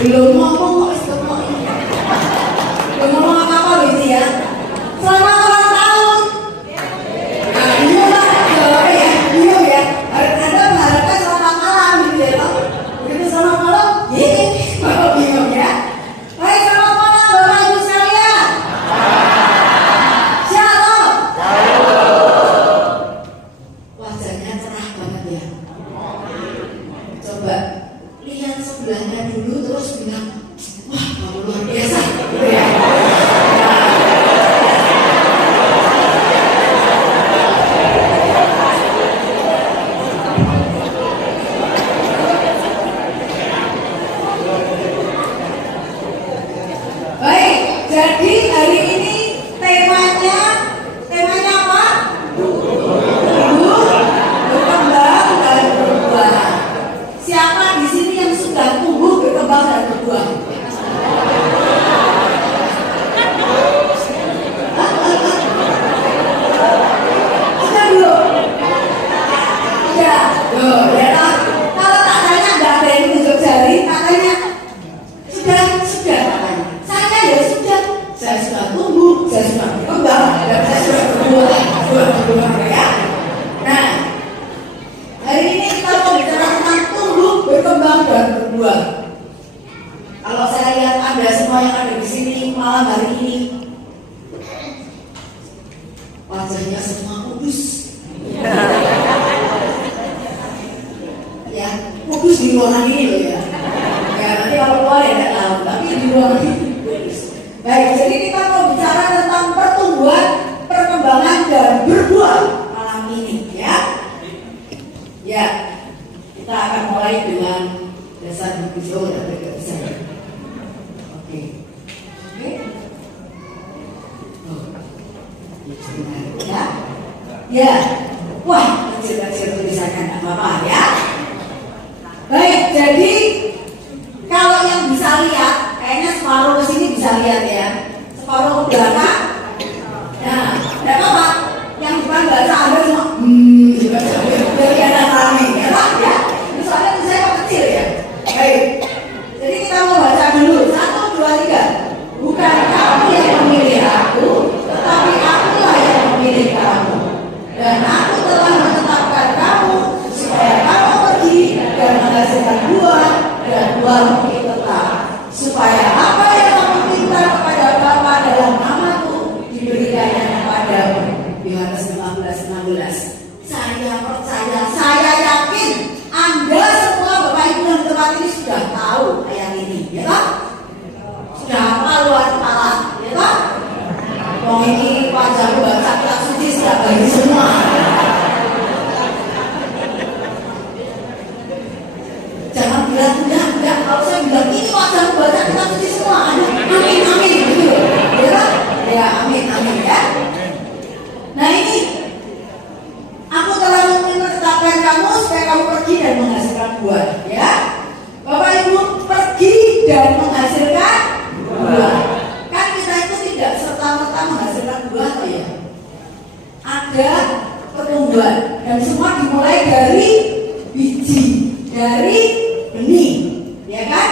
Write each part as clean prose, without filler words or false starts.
Belum ngomong kok wis ngomong. Belum ngomong apa-apa loh ini ya. Selamat ulang tahun. Nah, iya lah, ya, iya ya. Anda mengharapkan selamat malam gitu ya, Pak. Begitu selamat malam, gini, Bapak bingung ya. Baik, selamat malam Bapak Ibu sekalian. Shalom. Wajahnya cerah banget ya. Coba lihat sebelahnya dulu terus bilang, wah kamu luar biasa gitu ya. Baik, jadi hari ini temanya apa? Tumbuh, berkembang dan berbuah. Siapa di sini yang sudah tumbuh, berkembang dan berbuah? Sudah belum? Ya, loh, ya kan? Kalau tak tanya nggak ada yang tunjuk jari, katanya sudah katanya. Saya sudah tumbuh, saya sudah berkembang, dan saya sudah berbuah ya. Nah, hari ini kita mau bicara tentang tumbuh, berkembang dan berbuah. Kalau saya lihat Anda semua yang ada di sini malam hari ini, wajahnya semua kudus. Ya, kudus di ruangan ini loh ya. Ya nanti kalau keluar ya nggak tahu, tapi di ruangan ini kudus. Baik, jadi kita mau bicara tentang pertumbuhan, perkembangan dan berbuah malam ini ya. Ya, kita akan mulai dengan dasar berbicara dan berbicara. Oke. Oh, ya, ya. Wah, kecil-kecil tulisannya nggak apa-apa ya. Baik, jadi kalau yang bisa lihat, kayaknya separuh ke sini bisa lihat ya, separuh ke belakang. Nah, tidak apa-apa. Yang depan baca Anda semua, biar ada rame, ya Pak ya. Ini soalnya saya kecil ya. Baik. Jadi kita mau baca dulu. 1, 2, 3. Bukan kamu yang memilih aku, tetapi akulah yang memilih kamu. Dan aku telah menetapkan kamu supaya kamu pergi dan menghasilkan buah dan buahmu tetap. Supaya apa yang kamu minta kepada Bapa dalam namaku diberikannya kepadamu. Yohanes 15:16. Saya percaya, saya yakin Anda semua Bapak Ibu yang tempat ini sudah tahu ayat ini, ya kan? Sudah hafal luar kepala, ya kan? Wong ini wajah baca kitab suci sudah bagi semua. Jangan bilang enggak. Kalau saya bilang ini wajah baca kitab suci semua, amin gitu, ya kan? Ya amin ya. Nah ini, aku telah menetapkan kamu supaya kamu pergi dan menghasilkan buah, ya. Bapak Ibu pergi dan menghasilkan buah. Kan kita itu tidak serta-merta menghasilkan buah, toh ya. Ada pertumbuhan dan semua dimulai dari biji, dari benih, ya kan?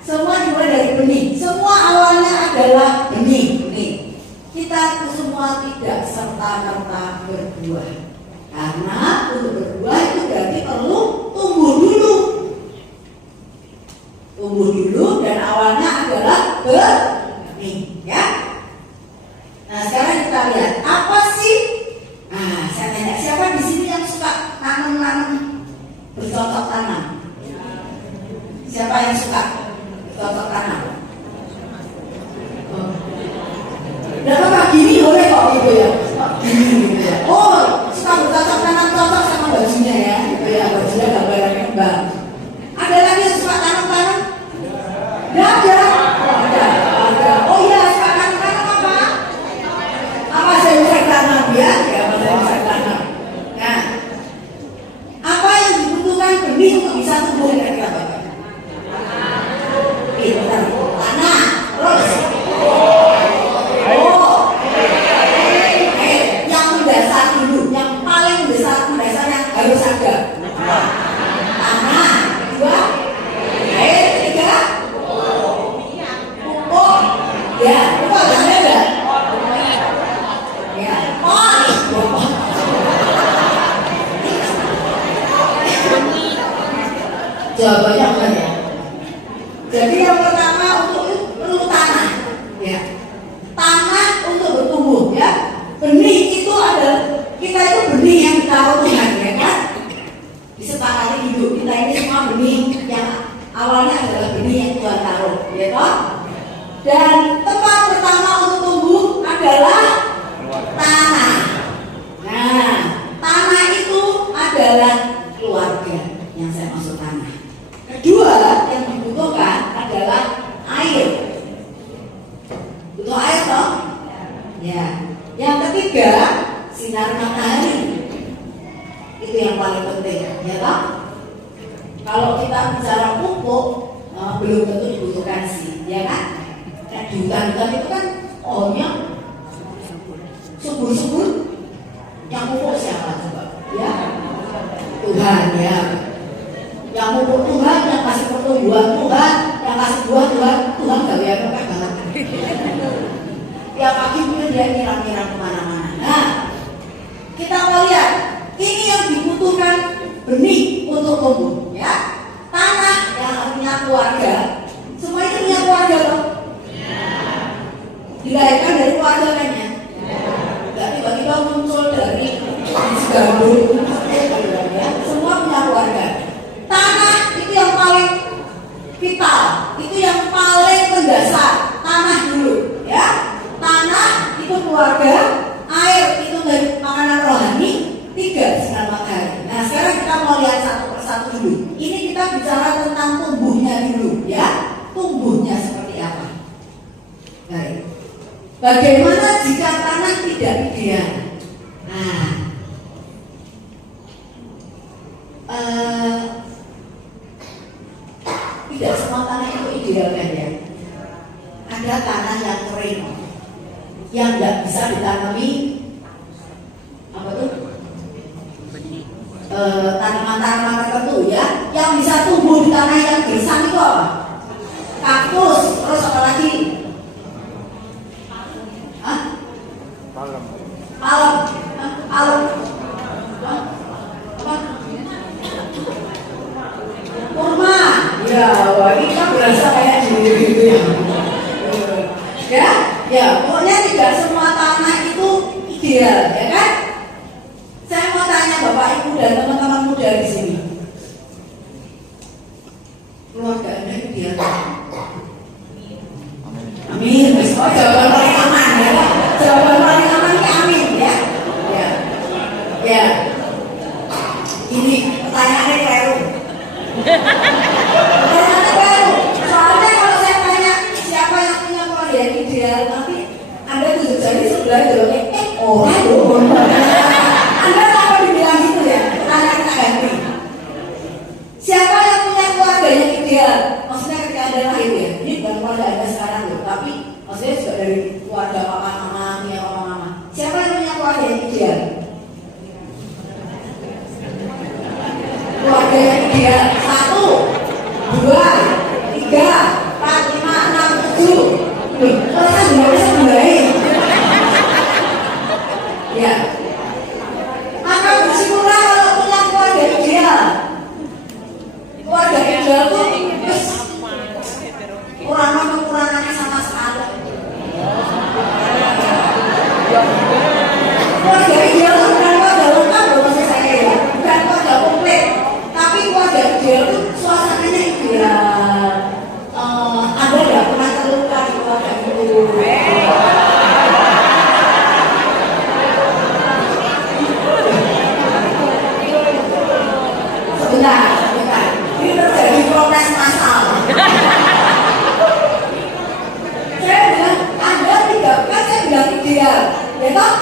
Semua dimulai dari benih. Semua awalnya adalah benih. Kita itu semua tidak serta-merta berbuah. Karena untuk berbuah itu berarti perlu tumbuh dulu dan awalnya adalah benih, ya. Nah sekarang kita lihat apa sih? Nah saya tanya, siapa di sini yang suka tanam bercocok tanam? Siapa yang suka bercocok tanam? Dan apa gini boleh kok gitu ya? Gini gitu ya. Oh, suka bercocok tanam cocok sama bajunya ya, gitu ya. Bajunya gambaran kembang. Ada lagi yang suka tanam-tanam? Nggak ada. Ada. Oh iya, suka tanam-tanam apa? Apa saya bisa tanam ya? Ya, apa saya bisa tanam. Nah, apa yang dibutuhkan benih untuk bisa tumbuh kira-kira Bapak? Pintar. Tanah. Terus. Yang mendasar dulu, yang paling mendasar yang harus ada tanah, 2, air, 3, Jawabannya enggak ya. Jadi yang pertama untuk itu perlu tanah, ya. Tanah untuk bertumbuh, ya. Benih itu adalah kita itu benih yang ditaruh Tuhan, ya kan? Disepakati hidup kita ini semua benih yang awalnya adalah benih yang Tuhan taruh, ya toh? Dan tempat pertama untuk tumbuh adalah tanah. Nah, tanah itu adalah keluarga yang saya maksud tanah. Kedua yang dibutuhkan adalah air. Butuh air toh? Ya. Yang ketiga sinar matahari. Itu yang paling penting, ya toh? Kalau kita bicara pupuk, belum tentu dibutuhkan sih, ya kan? Nah, di hutan-hutan itu kan pohonnya subur-subur. Yang pupuk siapa coba? Ya, Tuhan, ya. Yang pupuk Tuhan, yang kasih pertumbuhan Tuhan, yang kasih buah Tuhan, Tuhan gak lihat apa banget. Tiap pagi mungkin dia nyiram-nyiram kemana-mana. Nah, kita mau lihat ini yang dibutuhkan benih untuk tumbuh, ya. Tanah yang punya keluarga, semua itu punya keluarga loh. Dilahirkan dari keluarga kan ya. Gak tiba-tiba muncul dari gabung, ya. Semua punya keluarga. Tanah itu yang paling vital, itu yang paling mendasar. Tanah dulu, ya. Tanah itu keluarga, air itu dari makanan rohani, tiga sinar matahari. Nah sekarang kita mau lihat satu persatu dulu. Ini kita bicara tentang tumbuhnya dulu, ya. Tumbuhnya seperti apa? Baik. Bagaimana jika tanah tidak ideal? Nah, tidak semua tanah itu ideal kan ya. Ada tanah yang kering, yang nggak bisa ditanami apa tuh? Tanaman-tanaman tertentu ya, yang bisa tumbuh di tanah yang gersang itu apa? Kaktus, terus apa lagi? Hah? Palem. Palem. Palem. Apa? Kurma. Ya, wah ini kan berasa kayak gitu ya. Ya, pokoknya tidak semua tanah itu ideal, ya kan? Saya mau tanya Bapak Ibu dan teman-teman muda di sini. Keluarga Anda ideal? Amin. Oh, jawaban paling aman ya. Jawaban paling aman ke amin ya. Ya. Ya. Ini pertanyaannya keliru. Pertanyaannya keliru. Soalnya kalau saya tanya siapa yang punya keluarga yang ideal, nanti Anda tunjuk jari sebelah jawabnya orang loh. Anda apa dibilang gitu ya? Tanya kita ganti. Siapa yang punya keluarga yang ideal? Maksudnya ketika Anda lahir ya. Ini bukan keluarga Anda sekarang loh, tapi maksudnya juga dari keluarga papa mama, punya papa mama. Siapa yang punya keluarga yang ideal? Keluarga yang ideal 1, 2, 3, 4, 5, 6, 7. Kalau saya juga bisa membaik. Ya. Maka bersyukurlah kalau punya keluarga ideal. Keluarga ideal itu kekurangannya sama sekali. Keluarga ideal itu bukan keluarga lengkap loh maksud saya ya, bukan keluarga komplit. Tapi keluarga ideal itu suasananya ideal. Anda tidak pernah terluka di keluarga itu. Sebentar. Ini terjadi protes massal. Saya bilang, Anda tidak, kan saya bilang ideal, ya toh?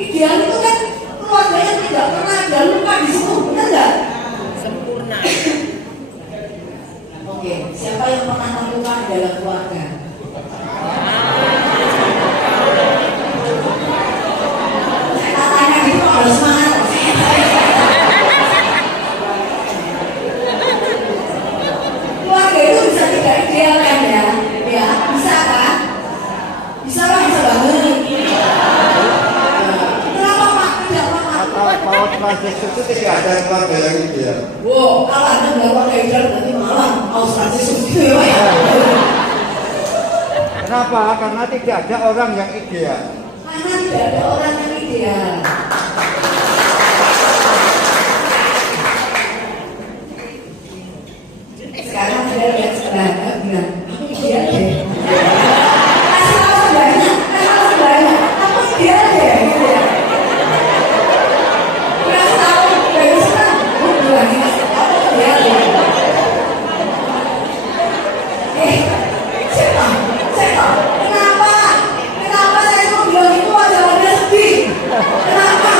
Ideal itu kan keluarga yang tidak pernah ada luka di situ, benar nggak? Sempurna. Oke, siapa yang pernah terluka di dalam keluarga? Saya tanya gitu harus semangat. Keluarga itu bisa tidak ideal kan ya? Ya, bisa kan? Bisa lah, bisa banget. Kenapa Pak? Tidak apa-apa. Kalau proses itu tidak ada keluarga yang ideal. Wow, Oh, kalau Anda nggak pakai ideal nanti malah Australia gitu ya. Kenapa? Karena tidak ada orang yang ideal. Karena tidak ada orang yang ideal. Sekarang saya lihat sebenarnya bilang, aku ideal deh. Kasih tahu sebenarnya, aku ideal deh. Gitu ya. Kasih tahu dari sana, aku bilang ini, aku ideal deh. Siapa? Kenapa saya cuma bilang itu aja dia sedih? Kenapa?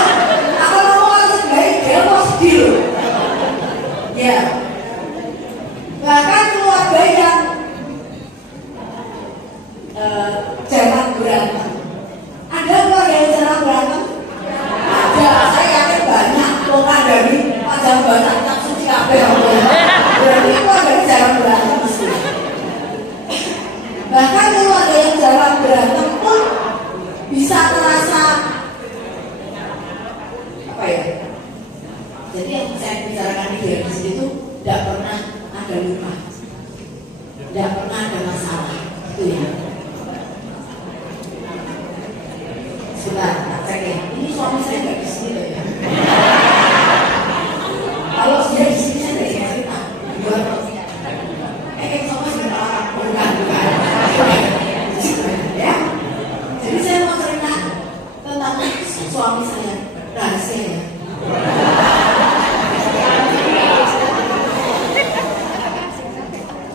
Aku ngomong orang sebaik dia mau sedih loh. Ya. Bahkan keluarga yang jarang berantem. Ada keluarga yang jarang berantem? Ada. Saya yakin banyak. Orang dari Padang Barat tak suci apa yang berarti keluarga jarang berantem mesti. Bahkan keluarga yang jarang berantem pun bisa terasa apa ya? Jadi yang saya bicarakan di sini itu tidak pernah ada luka, tidak pernah ada masalah, itu ya. Sebentar, cek ya. Ini suami saya nggak di sini loh ya. Kalau dia di sini saya tidak cerita. Sama sebentar bukan. Ya. Jadi saya mau cerita tentang suami saya, rahasia ya.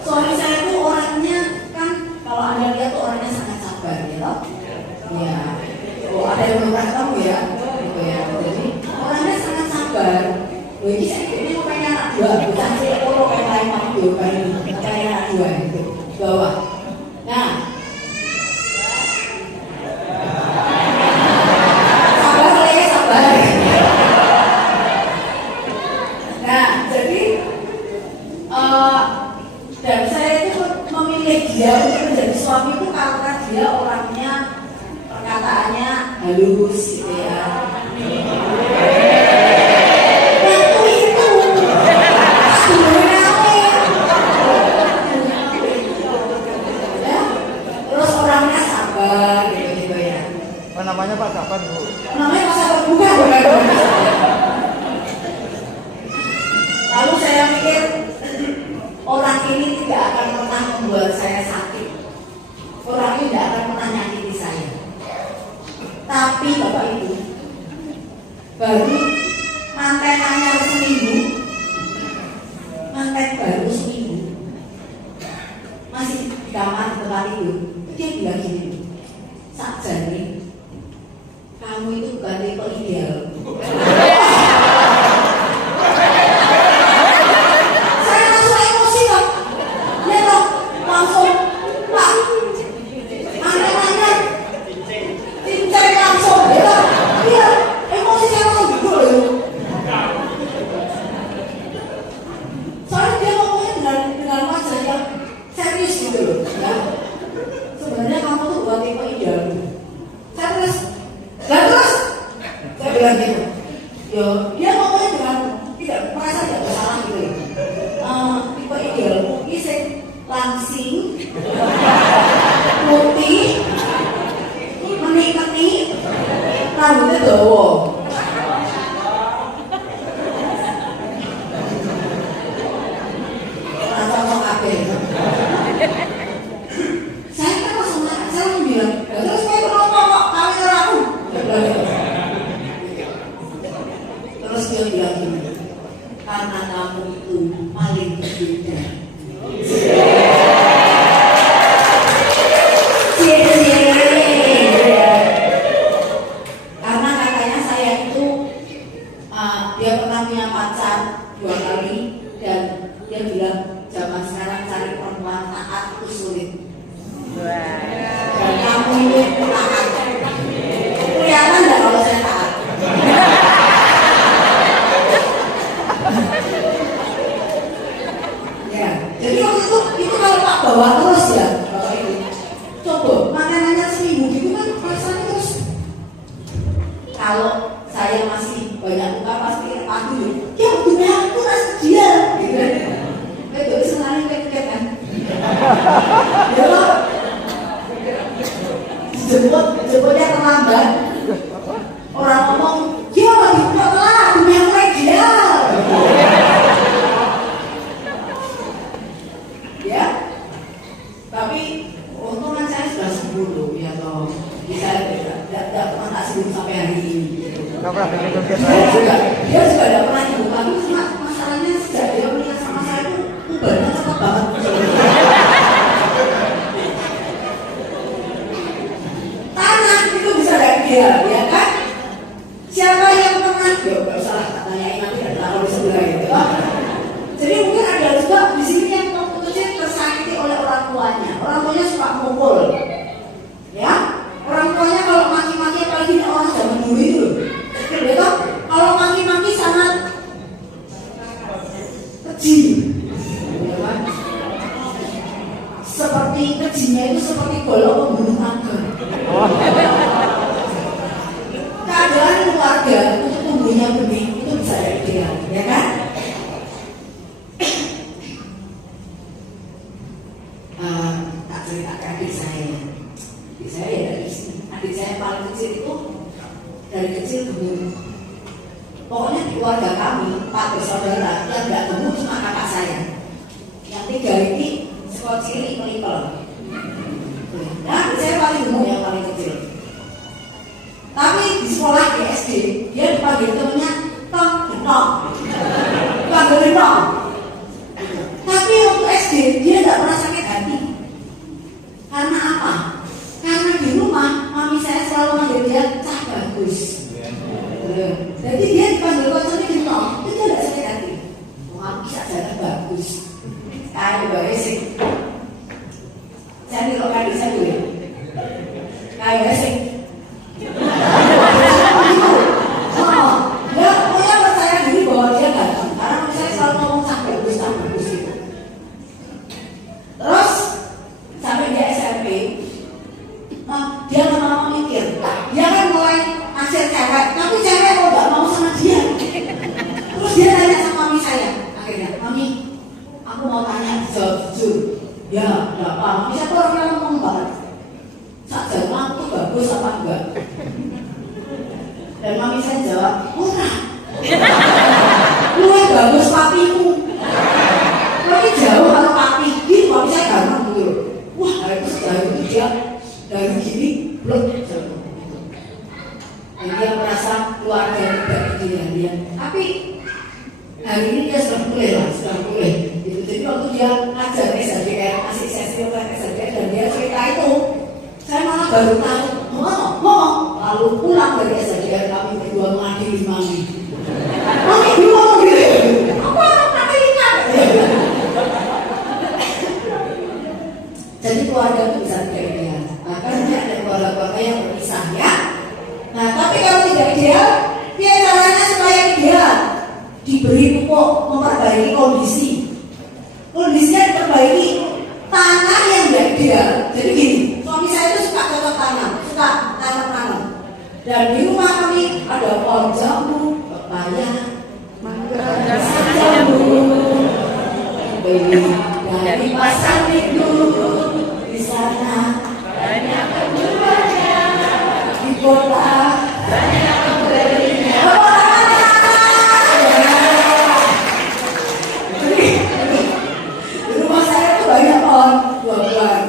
Suami saya itu orangnya kan kalau Anda lihat tuh orangnya sangat sabar gitu. Ya. Oh, ada yang belum pernah tahu ya. Gitu ya. Jadi orangnya sangat sabar. Loh, ini pengen anak dua, bukan sih kalau kayak lain waktu kayak anak dua itu bawah. Nah, sabar. Nah, jadi dan saya itu memilih dia untuk menjadi suami itu karena dia orangnya perkataannya halus gitu ya. Terus orangnya sabar gitu ya. Apa namanya Pak Sabar Bu? Namanya Pak Sabar bukan. Lalu saya mikir orang ini tidak akan pernah membuat saya sakit. Orang ini tidak akan pernah nyakiti saya. Tapi Bapak Ibu, baru mantenannya seminggu, manten baru seminggu, masih di kamar tempat tidur, dia bilang gini, Sakjane, kamu itu bukan tipe ideal. Dia ngomongnya dengan tidak merasa tidak bersalah gitu ya. Tipe idealku ini langsing, putih, menik-menik, rambutnya dawa. Rasa-rasa kabeh. Saya kan langsung marah, saya bilang, terus saya kenapa kok kawin karo aku? Terus dia bilang gini, karena kamu itu paling berbeda. Karena katanya saya itu dia pernah punya pacar 2 kali dan dia bilang zaman sekarang cari perempuan taat itu sulit. Dan kamu itu taat. Kelihatan nggak kalau saya taat? Ya, jadi waktu itu kalau Pak bawa terus ya, Bapak Ibu. Coba makanannya seminggu gitu kan rasanya terus. Kalau saya masih banyak luka pasti aku ya, ya benar aku rasa dia. banyak cepet banget. Tanah itu bisa dari dia, ya kan? Siapa yang pernah? Ya nggak usah tanyain nanti ada taruh di sebelah itu. Jadi mungkin ada juga di sini yang kecil tersakiti oleh orang tuanya. Orang tuanya suka mukul, ya. Orang tuanya kalau maki-maki apalagi orang zaman dulu itu, betul? Kalau maki-maki sangat keji, ya kan? Seperti kejinya itu seperti golok pembunuh naga. Keadaan keluarga untuk tumbuhnya benih itu bisa dari dia, ya kan? Tak ceritakan adik saya ya dari sini. Adik saya paling kecil itu dari kecil gemuk. Pokoknya di keluarga kami 4 bersaudara yang nggak gemuk cuma kakak saya. Yang 3 ini sekolah cilik melipel. Nah, adik saya paling gemuk yang paling kecil. Tapi di sekolah di SD dia dipanggil temennya Tom Genong, dipanggil Genong. Tapi waktu SD dia tidak pernah sakit hati. Karena apa? Karena di rumah mami saya selalu manggil dia Cah Bagus. Jadi dia dipanggil kocoknya Genong, itu dia tidak sakit hati. Mami bisa jalan bagus. Ayo baik sih. Saya kalau kali saya dulu. Ayo sih. Ya, pokoknya percaya diri bahwa dia ganteng. Karena saya selalu ngomong sampai bagus itu. Terus sampai dia SMP, dia lama-lama mikir. Dia kan mulai naksir cewek, tapi cewek kok gak mau sama dia. Terus dia tanya sama mami saya, akhirnya, mami, aku mau tanya jawab jujur. Ya, gak apa. Mami saya tuh orangnya ngomong banget. Saat jawab aku bagus apa enggak? Dan mami saya jawab, murah. Lu yang bagus papimu. Tapi jauh kalau papi, gitu mami saya gampang gitu. Wah, itu sejauh itu dia dari gini, belum jauh. Dan dia merasa keluarga yang tidak idealnya. Tapi hari ini dia sudah pulih lah, Gitu. Jadi waktu dia ngajar SDR, kasih sesi SDR dan dia cerita itu, saya malah baru tahu, ngomong, lalu pulang dari SDR kami berdua mengadili mami. Mami dulu ngomong gitu, apa ini kan? Jadi keluarga itu bisa tidak ideal. Bahkan ada keluarga-keluarga yang berpisah ya. Nah tapi kalau tidak ideal, dia caranya supaya ideal. Diberi pupuk, memperbaiki kondisi. Kondisinya diperbaiki, tanah yang tidak ideal. Jadi gini, suami saya itu suka cocok tanam, suka tanam-tanam. Dan di rumah kami ada pohon jambu, pepaya, mangga, jambu. Beli dari pasar itu di sana banyak penjualnya, di kota banyak pembelinya. Di rumah saya itu banyak pohon buah-buahan.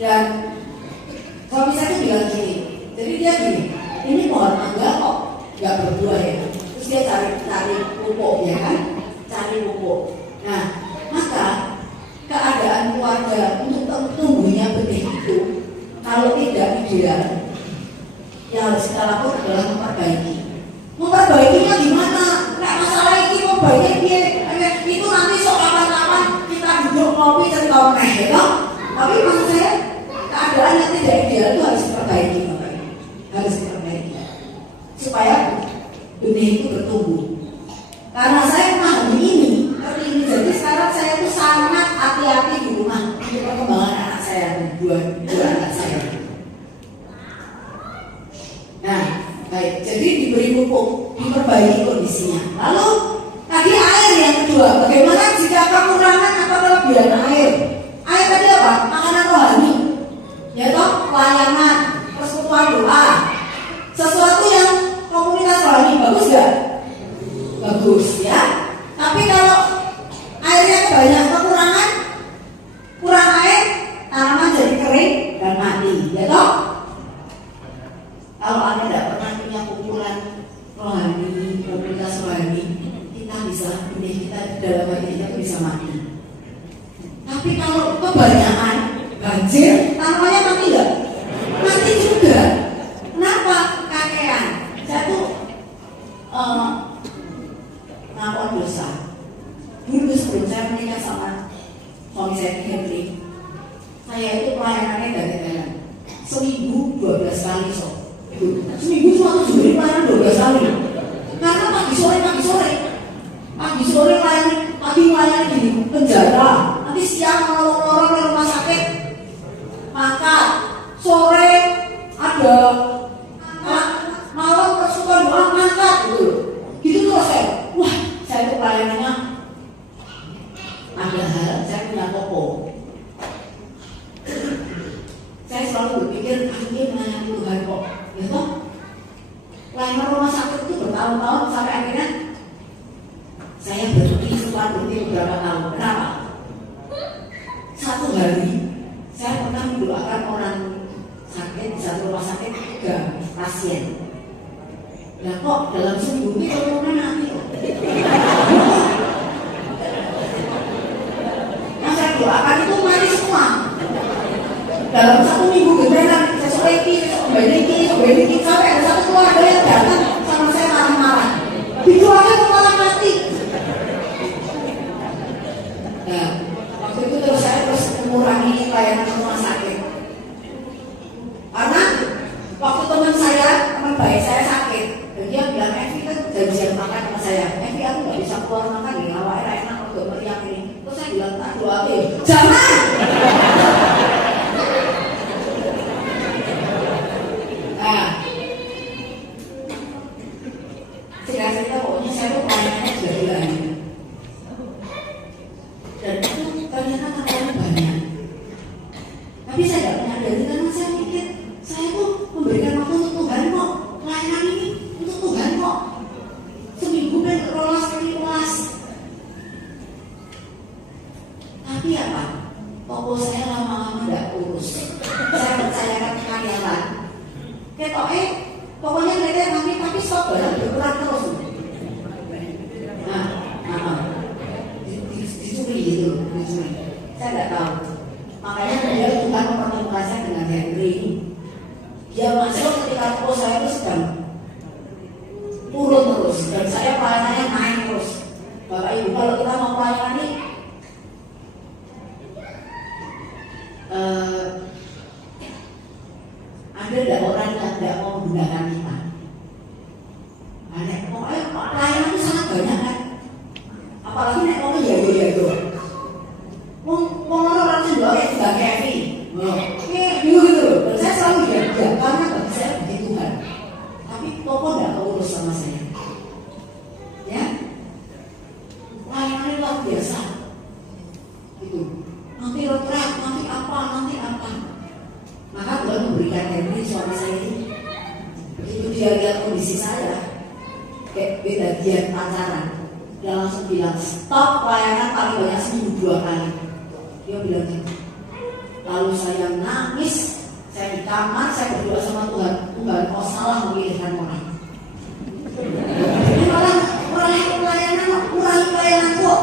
Dan suami saya itu bilang gini, jadi dia gini, ini pohon mangga kok nggak berbuah ya. Terus dia cari pupuk ya kan, cari pupuk. Nah, maka keadaan keluarga untuk tumbuhnya benih itu kalau tidak ideal, yang harus kita lakukan adalah memperbaiki. Memperbaikinya gimana? Nggak masalah itu memperbaiki itu nanti sok kapan-kapan kita duduk ngopi dan ngomong ya. Tapi maksud saya keadaan yang tidak ideal itu harus diperbaiki, harus diperbaiki supaya benih itu bertumbuh. Karena saya memahami ini, jadi sekarang saya itu sangat hati-hati di rumah untuk perkembangan anak saya, dua anak saya. Nah, baik, jadi diberi pupuk, diperbaiki kondisinya. Lalu tadi air yang kedua, bagaimana jika kekurangan atau kelebihan air? Air tadi apa? Makanan rohani, yaitu pelayanan, persekutuan doa, sesuatu yang komunitas rohani. Bagus gak? Bagus ya. Tapi kalau airnya banyak kekurangan, kurang air, tanaman jadi kering dan mati, ya toh? Kalau Anda tidak pernah punya kumpulan rohani, komunitas rohani, suami saya Henry. Saya itu pelayanannya dari Thailand. Seminggu 12 kali so. Seminggu cuma 7 hari pelayanan 12 kali. Karena pagi sore pelayanan, pagi pelayanan di penjara. Nanti siang kalau orang di rumah sakit makan, sore ada malam persukan doa ngangkat gitu terus saya. Wah, saya itu pelayanannya. Padahal saya punya toko. Saya selalu berpikir, ini melayani Tuhan kok, ya toh? Pelayanan rumah sakit itu bertahun-tahun sampai akhirnya saya berhenti beberapa tahun. Kenapa? Satu hari saya pernah mendoakan orang sakit di satu rumah sakit 3 pasien. Nah kok dalam seminggu ini orang mati kok. Yang saya doakan itu mati semua. Dalam 1 minggu genderan, saya soreki, sampai ada satu keluarga yang datang sama saya marah-marah. Didoakan malah mati. Nah, waktu itu terus saya mengurangi pelayanan rumah sakit. Karena waktu teman baik saya sakit, dan dia bilang, Evi kan janjian makan sama saya. Evi aku nggak bisa keluar makan nih, awalnya enak untuk meriang ini. Terus saya bilang, tak doa jangan. Nah, cerita pokoknya saya tuh pelayanannya sudah hilang. Dan itu ternyata tantangannya banyak. Tapi saya tidak menyadari karena saya pikir saya tuh memberikan waktu untuk Tuhan kok. Pelayanan ini untuk Tuhan kok. Seminggu dan rolas kali kelas. Tapi apa? Toko saya lama-lama tidak urus. Saya percayakan karyawan. Pokoknya mereka tapi stok barang berkurang terus. Dicuri gitu. Saya tidak tahu. Makanya dia Tuhan mempertemukan saya dengan Henry. Dia masuk ketika toko saya itu sedang turun terus dan saya pelayanannya naik terus. Bapak Ibu kalau kita mau melayani ada tidak orang yang tidak mau menggunakan kita? Ada. Pokoknya pelayanan itu sangat banyak kan. Apalagi nek ngomong jago. Orang sih doa kayak sudah Kevin. Gitu. Dan saya selalu jaga karena bagi saya begitu Tuhan. Tapi toko tidak keurus sama saya. Ya, pelayanan luar biasa. Itu. Nanti retret, nanti apa. Maka Tuhan memberikan Henry suami saya ini. Begitu dia lihat kondisi saya, kayak beda dia pacaran, dia langsung bilang stop pelayanan paling banyak seminggu 2 kali. Dia bilang gitu. Lalu saya nangis, saya di kamar, saya berdoa sama Tuhan, Tuhan kau salah memilihkan orang. Ini malah kurangi pelayanan kok.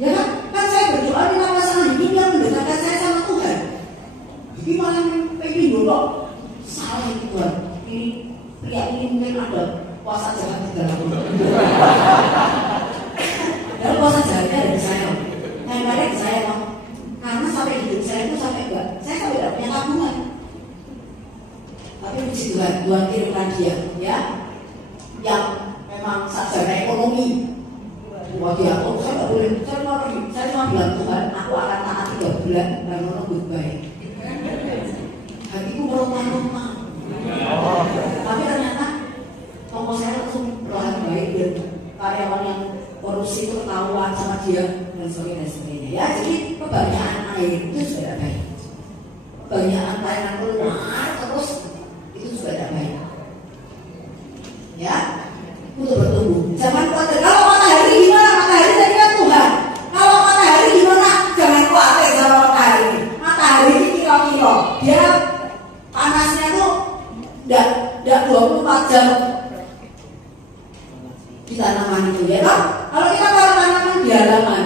Ya kan? Kan saya berdoa di pasangan hidup yang mendekatkan saya sama Tuhan. Ini malah pengen dulu salah itu Tuhan. Ini pria ini mungkin ada puasa jahat di dalam. Dan puasa jahatnya dari saya. Yang dari saya loh. Karena sampai hidup saya itu sampai enggak. Saya sampai tidak punya tabungan. Tapi puji Tuhan, Tuhan kirimkan dia, ya, yang memang sarjana ekonomi. Bagi aku, saya nggak boleh. Saya cuma bilang Tuhan, aku akan taat 3 bulan dan menunggu baik. Hatiku meronta-ronta. Tapi ternyata toko saya langsung perlahan baik dan karyawan yang korupsi itu ketahuan sama dia dan sebagainya. Ya, jadi kebanyakan air itu sudah baik. Kebanyakan pelayanan keluar terus itu sudah tidak baik. Ya, untuk bertumbuh. Jangan khawatir. Kalau matahari gimana? Matahari dari kan Tuhan. Kalau matahari gimana? Jangan khawatir sama matahari. Matahari ini kilo-kilo. Dia panasnya tuh tidak 24 jam di tanaman itu, ya kan? Kalau kita taruh tanaman di halaman,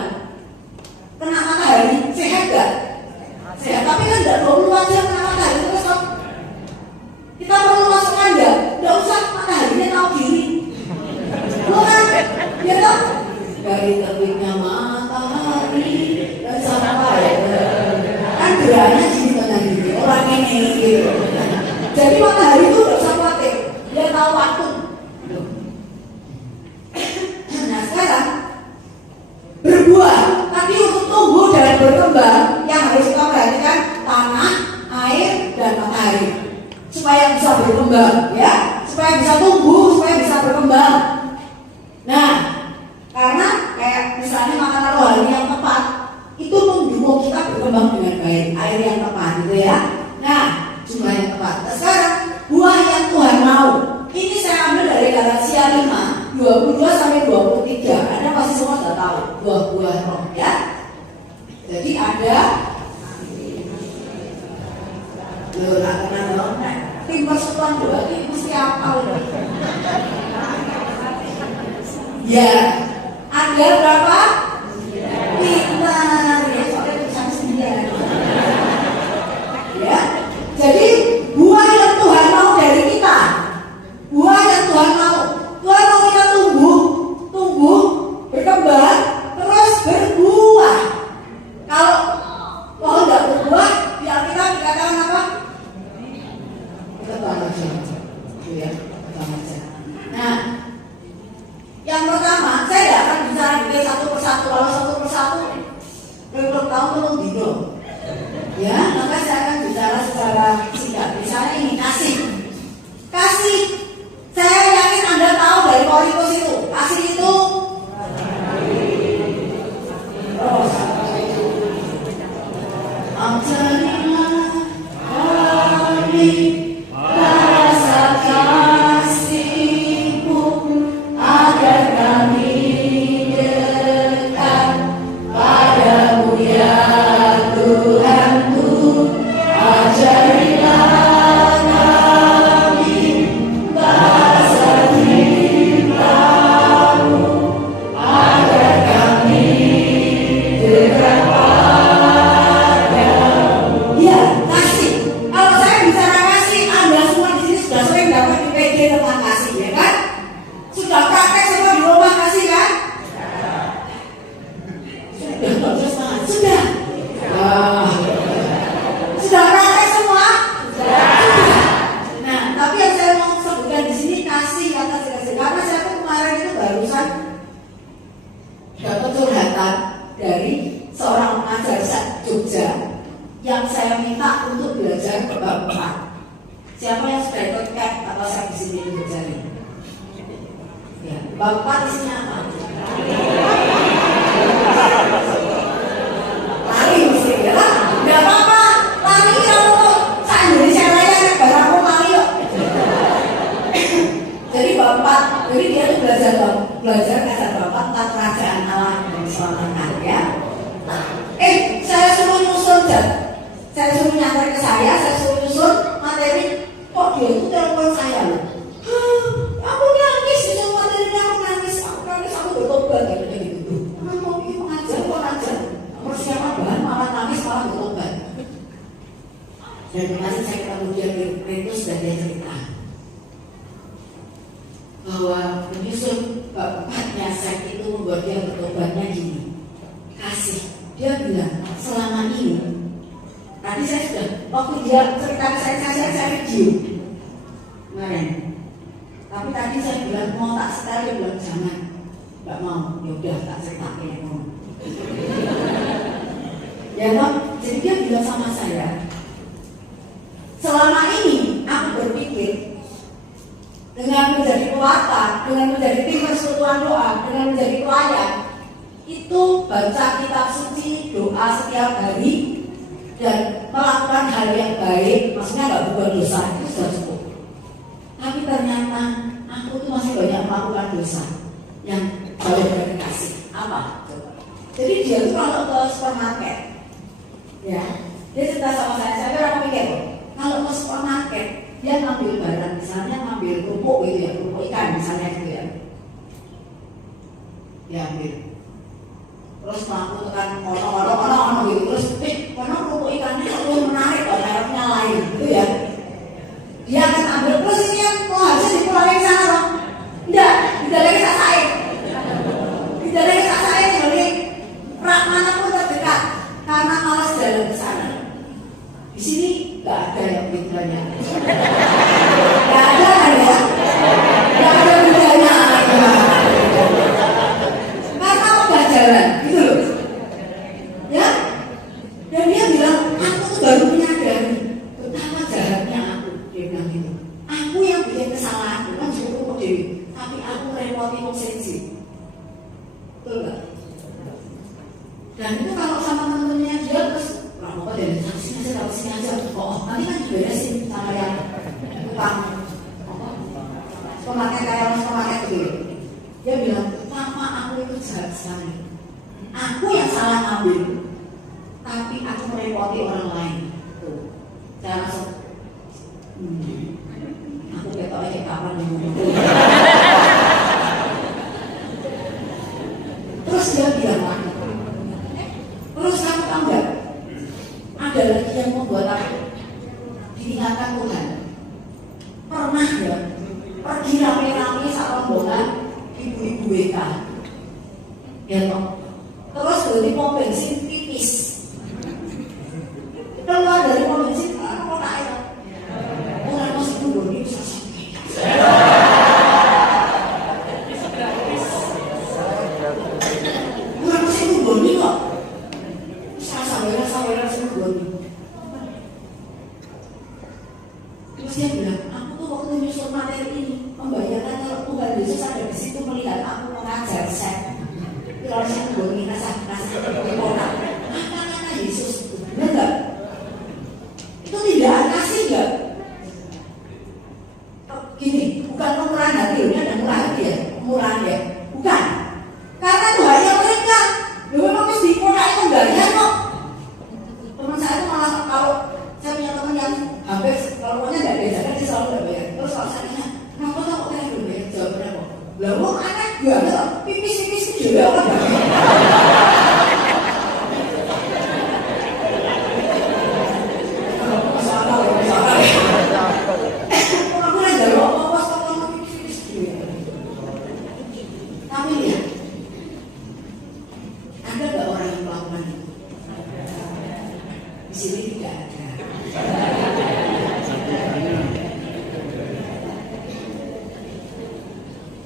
kena matahari, sehat gak? Sehat, tapi kan tidak 24 jam kena matahari terus kan? Kita perlu masuk kandang, tidak usah mataharinya tahu diri. Bukan, ya kan? Dari terbitnya matahari berbuah. Tapi untuk tumbuh dan berkembang yang harus kita perhatikan tanah, air, dan matahari supaya bisa berkembang, ya, supaya bisa tumbuh, supaya bisa berkembang. Nah, karena kayak misalnya makanan rohani yang tepat itu mendukung kita berkembang dengan baik, air yang tepat, gitu ya. Nah, jumlah yang tepat. Nah, sekarang buah yang Tuhan mau. Ini saya ambil dari Galatia 5, 22 sampai 23. Anda pasti semua sudah tahu buah-buah roh, ya. Jadi ada loh, nggak kenal dong. Tim persekutuan doa ini mesti apa? Ya, ada berapa? Pintar, ya, soalnya bisa sendiri. Ya, jadi buah yang Tuhan mau dari kita, buah yang Tuhan mau kita tumbuh, berkembang, terus berbuah. Kalau pohon nggak berbuah, biar kita dikatakan apa? Kita aja, ya, aja. Nah, yang pertama, saya tidak akan bicara detail satu persatu. Kalau satu persatu, belum tahu belum bingung. Ya, maka saya akan bicara secara singkat. Misalnya ini kasih. Saya yakin Anda tahu dari Korintus itu. Kasih itu rasa kasih-Mu agar kami dekat padamu, ya Tuhanku. Ajarilah kami rasa cinta-Mu agar kami dekat padamu. Ya, kasih. Kalau saya bicara kasih, Anda semua di sini sudah sering dapat IPG tentang kasih, ya kan? Sudah praktek semua di rumah kasih, kan? Sudah. Sudah praktek semua? Sudah. Nah, tapi yang saya mau sebutkan di sini kasih. Karena saya tuh kemarin itu barusan dapat curhatan dari seorang pengajar Jogja yang saya minta untuk belajar bab 4. Siapa yang sudah ikut camp atau saya di sini belajar ini? Ya, bab 4 isinya apa? Lari mesti ya, nggak apa-apa. Lari kamu, saya Indonesia Raya anak barangku lari yuk. Jadi bab 4, jadi dia tuh belajar bab 4 tentang kerajaan Allah dan keselamatan, ya. Saya suruh nyusun saya suruh nyantar ke saya suruh nyusun materi. Kok dia itu telepon saya loh, aku nangis, nyusun materinya aku nangis, aku bertobat gitu. Mau ini pengajar kok ajar persiapan bahan malah nangis malah bertobat. Dan kemarin saya ketemu dia di Korintus dan dia cerita bahwa menyusun bab 4-nya saya itu membuat dia bertobatnya gini. Kasih. Dia bilang selama ini, tadi saya sudah waktu dia cerita ke saya video kemarin. Tapi tadi saya bilang mau tak setel, dia bilang jangan, nggak mau. Ya udah tak cerita kayak mau. Ya toh, jadi dia bilang sama saya, selama ini aku berpikir dengan menjadi pewarta, dengan menjadi tim persekutuan doa, dengan menjadi pelayan, itu baca kitab suci, doa setiap hari, dan melakukan hal yang baik, maksudnya nggak berbuat dosa, itu sudah cukup. Tapi ternyata aku tuh masih banyak melakukan dosa yang jauh dari kasih. Apa? Jadi dia tuh kalau ke supermarket, ya, dia cerita sama saya orang mikir, kalau ke supermarket dia ngambil barang, misalnya ngambil kerupuk gitu ya, kerupuk ikan misalnya gitu ya, dia ambil. Terus aku tekan ono gitu, terus karena kerupuk ikannya itu menarik, mereknya lain gitu ya. Dia akan ambil, terus ini yang mau harusnya dipulangin sana loh. Enggak, tidak lagi sasain. Jadi rak manapun terdekat, karena malas jalan ke sana. Di sini nggak ada yang bedanya. Nggak ada kan ya? Nggak ada bedanya. Karena udah jalan, gitu loh. Dan itu kalau sama temen-temennya dia terus apa dari sini aja, oh nanti kan diberesin sama yang tukang supermarket kayak supermarket gitu. Dia bilang, "Mama, aku itu jahat sekali. Aku yang salah ngambil, tapi aku merepoti orang lain." Tuh, saya langsung, aku ketok aja kapan nih ngomong. Terus dia bilang lagi, terus kamu tahu nggak? Ada lagi yang membuat aku diingatkan Tuhan. Pernah ya pergi rame-rame sama rombongan ibu-ibu WK, ya toh. Terus berhenti mau bensin tipis. Keluar dari mau bensin, aku mau naik. Orang masih tunggu ini bisa sampai. Orang masih tunggu ini kok. Sampai tunggu ini. Terus dia bilang, aku tuh waktu nyusun materi ini membayangkan kalau Tuhan Yesus ada di situ melihat aku mengajar saya. Kalau saya tunggu ini rasa orang, kata Yesus, benar nggak? Itu tidak kasih nggak? Gini, bukan kemurahan hati, ini ada murah hati ya, kemurahan ya, bukan. Karena Tuhannya mereka, memang mesti diponak itu enggak ya kok. Teman saya itu malah kalau saya punya teman yang hampir kalau pokoknya nggak diajarkan dia selalu nggak bayar. Terus kalau saya tanya, kenapa kok kalian belum bayar? Jawabannya kok, lah mau anak gimana? Pipis juga orang nggak bayar. Tapi ya, ada nggak orang yang melakukan itu? Di sini tidak ada.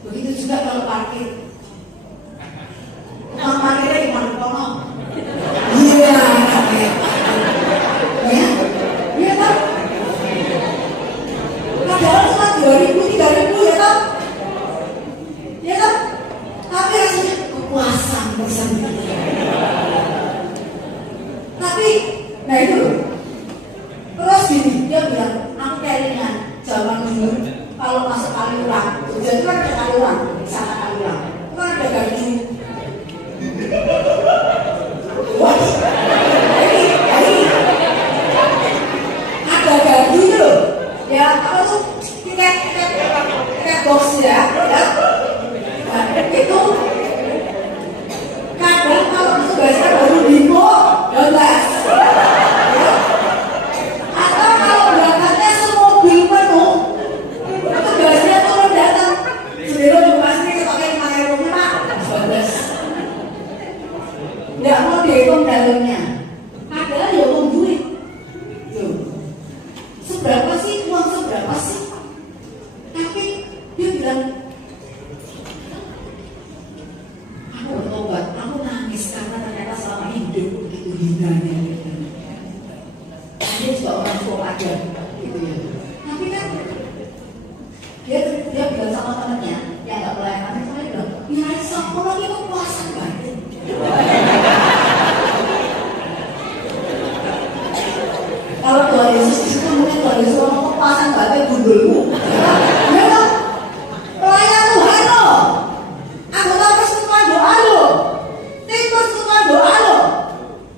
Begitu juga kalau parkir. Tukang parkirnya di mana? Iya, ya kan? Padahal cuma 2.000, 3.000 ya kan? Ya kan? Tapi rasanya kepuasan bersama. Tapi, nah itu loh. Terus gini, dia bilang, aku kayaknya zaman dulu kalau masuk Kaliurang, jadi kan ada Kaliurang, di sana Kaliurang, itu kan ada gaji. Wah, ini ada gaji itu loh. Ya, apa tuh tiket box ya. Nah, itu kadang kalau tugasnya baru bingo, ya enggak. Atau kalau berangkatnya semobil penuh, tugasnya turun datang. Sebelum juga sini pakai rumah Pak, 12. Nggak mau dihitung dalamnya. Padahal ya uang duit. Tuh. Seberapa sih uang seberapa sih? Tapi dia bilang, aku bertobat, aku nangis karena ternyata selama hidup begitu hinanya. Dia juga orang tua aja, gitu ya. Tapi kan dia bilang sama temannya yang nggak pelayanan, itu dia bilang, ya sama orang itu puasa banget. Kalau Tuhan Yesus di situ mungkin Tuhan Yesus ngomong kepuasan banget gundulmu. Ya kan? Pelayan Tuhan loh. Anggota persekutuan doa loh. Tim persekutuan doa loh.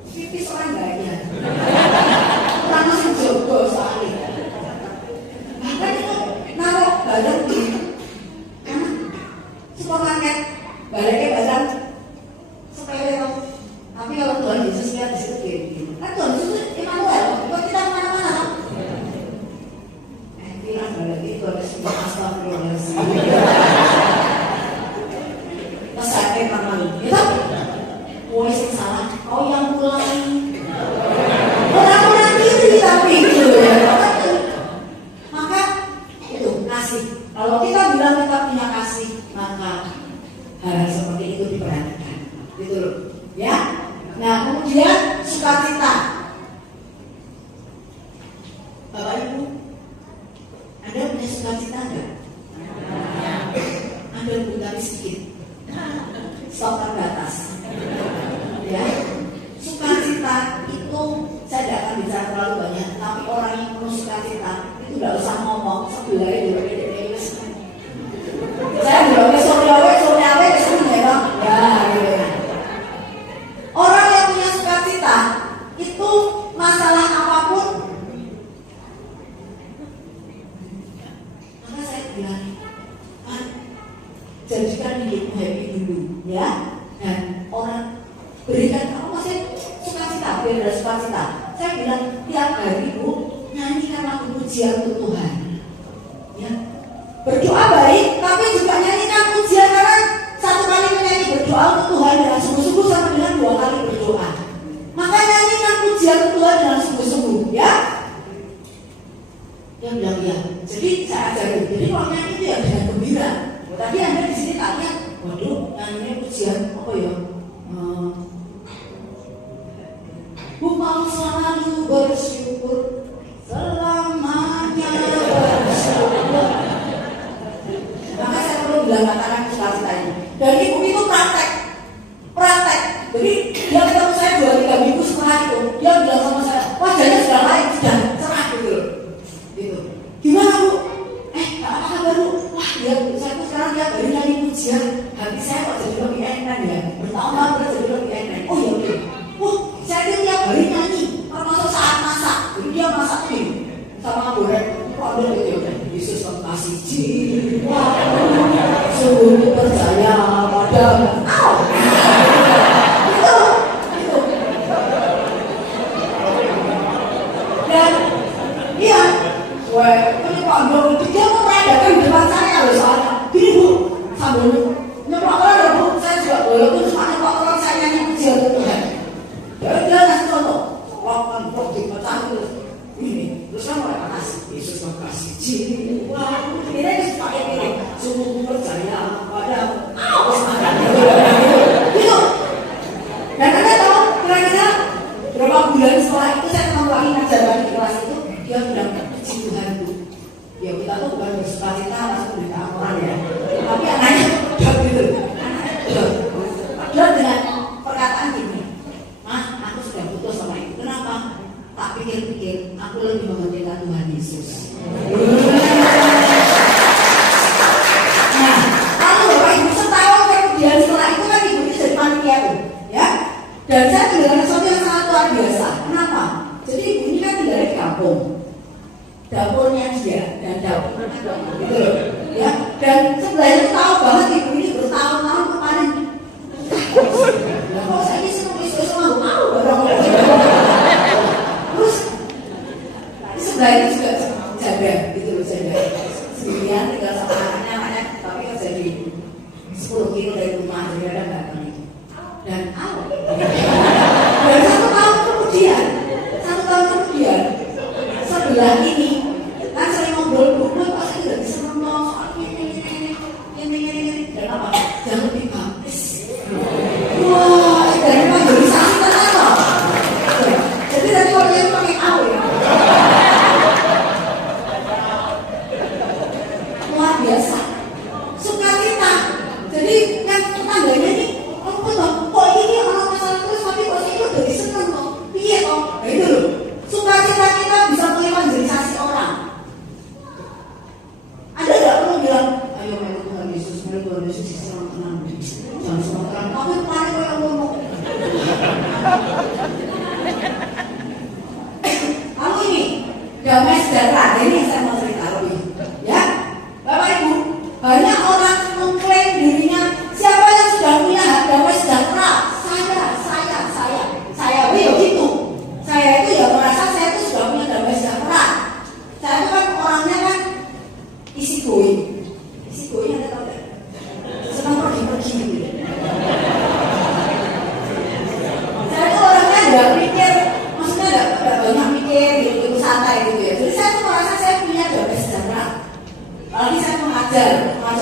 Pipis orang banyak. Orang masih jogo soalnya. Bahkan itu naruh badan di supermarket. Baliknya badan sepele loh. Tapi kalau Tuhan Yesus lihat di situ gini. Kan Tuhan Yesus Immanuel. Buat kita kemana-mana. Bilang balik itu ada sebuah astagfirullahaladzim. Kesehatan malu, gitu? Kau yang salah, kau yang mulai. Orang-orang diri tapi gitu ya. Maka itu kasih. Kalau kita bilang kita punya kasih, maka hal seperti itu diperhatikan. Gitu loh, ya. Nah kemudian sukacita. Bapak Ibu, Anda punya sukacita enggak? Anda punya sedikit. Stok terbatas. Ya. nggak usah ngomong sebelah itu saya bilang sore awe kesini ya dong ya gitu kan. Orang yang punya sukacita itu masalah apapun, maka saya bilang jadikan hidupmu happy dulu ya, dan orang berikan kamu masih sukacita, biar ada sukacita. Saya bilang tiap hari Bu nyanyikan lagu pujian untuk Tuhan ya. Berdoa baik, tapi juga nyanyikan pujian, karena satu kali menyanyi berdoa untuk Tuhan dengan sungguh-sungguh sama dengan dua kali berdoa. Maka nyanyikan pujian untuk Tuhan dengan sungguh-sungguh ya. Dia bilang ya. Jadi saya ajarin. Jadi kalau nyanyi itu ya dengan gembira. Tadi Anda di sini tanya, waduh, nyanyinya pujian apa ya? Ku mau selalu bersyukur, selamanya bersyukur. Maka saya perlu bilang katakan sukacita ini. Dan ibu itu praktek. Jadi dia ketemu saya 2-3 minggu setelah itu, dia bilang sama saya, wajahnya sudah lain, sudah cerah gitu. Gimana Bu? Apa kabar Bu? Wah ya, saya tuh sekarang dia baru nyanyi pujian, hati saya kok jadi lebih enak ya. Bertahun-tahun terus jadi lebih enak. Oh iya. Saya itu tiap hari nyanyi, termasuk saat masak. Jadi dia masak nih sama goreng produk itu ya. Yesus mengasihi jiwa, sungguh percaya pada itu. Dan iya, ini Pak Bro, dia mau merayakan di depan saya loh soalnya. Gini Bu, sambil nyeplok orang ya Bu, saya juga walaupun cuma nyeplok orang, saya nyanyi pujian untuk Tuhan. Dia ngasih contoh, rokan dipecah terus ini, terus kan mulai panas. Yesus mengasihi jiwa, ini pakai ini, sungguh percaya pada gitu. Dan Anda tahu kira-kira berapa bulan setelah itu saya ketemu lagi ngajar di kelas itu, dia bilang puji Tuhan Bu. Ya kita tuh bukan bersukacita langsung berita orang ya, tapi anaknya udah gitu, dan dengan perkataan gini, Mas, aku sudah putus sama itu. Kenapa? Tak pikir-pikir, aku lebih mementingkan Tuhan Yesus. Nah, lalu Bapak Ibu setahun kemudian setelah itu kan ibu ini jadi panitia tuh, ya. Dan saya mendengar sesuatu yang sangat luar biasa. Kenapa? Jadi ibu ini kan tinggal di kampung, dapurnya dia dan dapurnya gitu loh, ya. Dan sebenarnya itu tahu banget ibu ini bertahun-tahun kemarin. Nah, kalau saya ini semua mau barang. Terus sebelah itu juga jaga gitu loh, jaga sendirian tinggal sama anaknya, tapi kan jadi 10 kilo dari rumah, jadi ada batang itu. Dan dan satu tahun kemudian sebelah ini kan sering ngobrol dulu, pasti udah diseneng soal ini dan apa? Jangan dibaptis. Wah, dari evangelisasi tenang loh. Jadi dari orang yang pakai awe ya. Luar biasa. Sukacita. Jadi yang tetangganya ini, kok ini orang masalah terus, tapi kok itu udah diseneng kok. Iya kok. Nah itu loh. Sukacita kita bisa mengevangelisasi orang. Anda tidak perlu bilang, ayo meluk Tuhan Yesus, senang-senang. Jangan senang-senang. Tapi kemarin kok yang ngomong. Lalu ini damai sejahtera. Ini yang saya mau cerita lebih, ya, Bapak Ibu. Banyak orang mengklaim dirinya siapa yang sudah punya damai sejahtera. Saya begitu. Saya itu ya merasa saya itu sudah punya damai sejahtera. Saya itu kan orangnya kan isi going Anda tahu tidak? Senang pergi-pergi gitu. Saya itu orangnya nggak mikir, maksudnya nggak banyak mikir gitu, santai gitu ya. Jadi saya tuh merasa saya punya damai sejahtera. Apalagi saya mengajar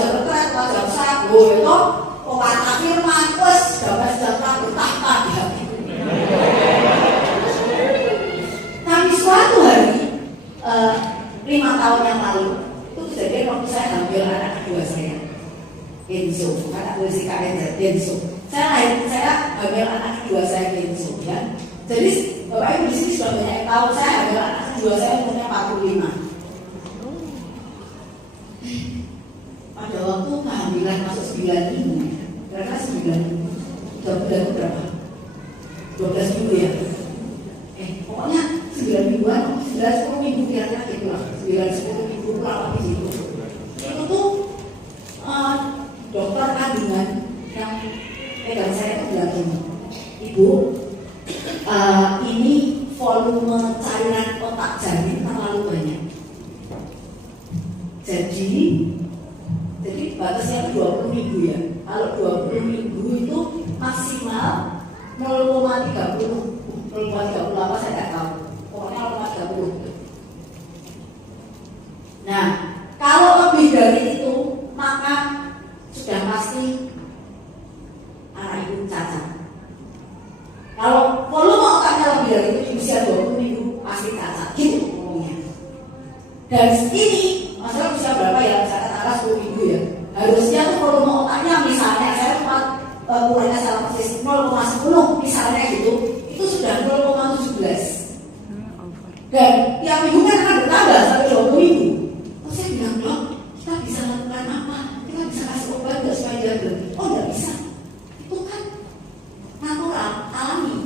retret, mengajar sagu itu pewarta firman, terus damai sejahtera bertahta di hati. Tapi suatu hari 5 tahun yang lalu itu kejadian waktu saya hamil anak kedua saya, Kenzo, anak berisika Kenzo. Saya hamil anak kedua saya Kenzo, ya. Jadi Bapak Ibu di sini sudah banyak yang tahu saya hamil anak kedua saya umurnya 45. 9.000, karena 9.000, 3 bulan itu berapa? 12 minggu ya? Pokoknya 9 mingguan, 9-10 minggu kira-kira gitu lah, 9-10 minggu kurang lebih gitu. Itu tuh dokter kandungan yang pegang saya itu bilang gini, Ibu, ini volume cairan otak janin terlalu banyak. Jadi batasnya 20 minggu ya. Kalau 20 minggu itu maksimal 0,30 apa saya tidak tahu. Pokoknya 0,30. Nah, kalau lebih dari itu maka sudah pasti anak ibu cacat. Kalau volume otaknya lebih dari itu di usia 20 minggu pasti cacat. Gitu ngomongnya. Dan ini masalah usia berapa ya? Saya katakan 10 minggu ya. Harusnya tuh volume otaknya misalnya saya kurangnya salah persis 0,10 misalnya gitu, itu sudah 0,17. Dan tiap minggu kan akan bertambah sampai 20 minggu. Terus saya bilang, Dok, kita bisa lakukan apa? Kita bisa kasih obat nggak supaya dia berhenti? Oh, nggak bisa. Itu kan natural, alami.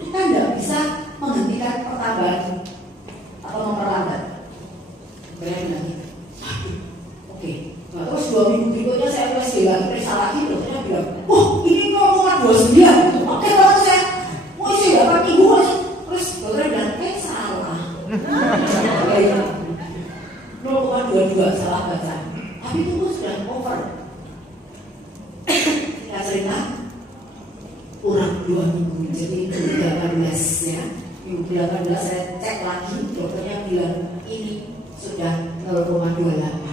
Kita nggak bisa menghentikan pertambahan atau memperlambat. Saya bilang gitu. Oke. Nah, terus 2 minggu berikutnya saya USG lagi, periksa lagi, dokternya bilang, wah ini 0,29. Oke, kalau saya mau isi 8 minggu, terus dokternya bilang, salah. 0,22 salah baca. Tapi itu pun sudah over. Kita cerita kurang 2 minggu, jadi minggu 18 ya. Minggu 18 saya cek lagi, dokternya bilang ini sudah 0,28.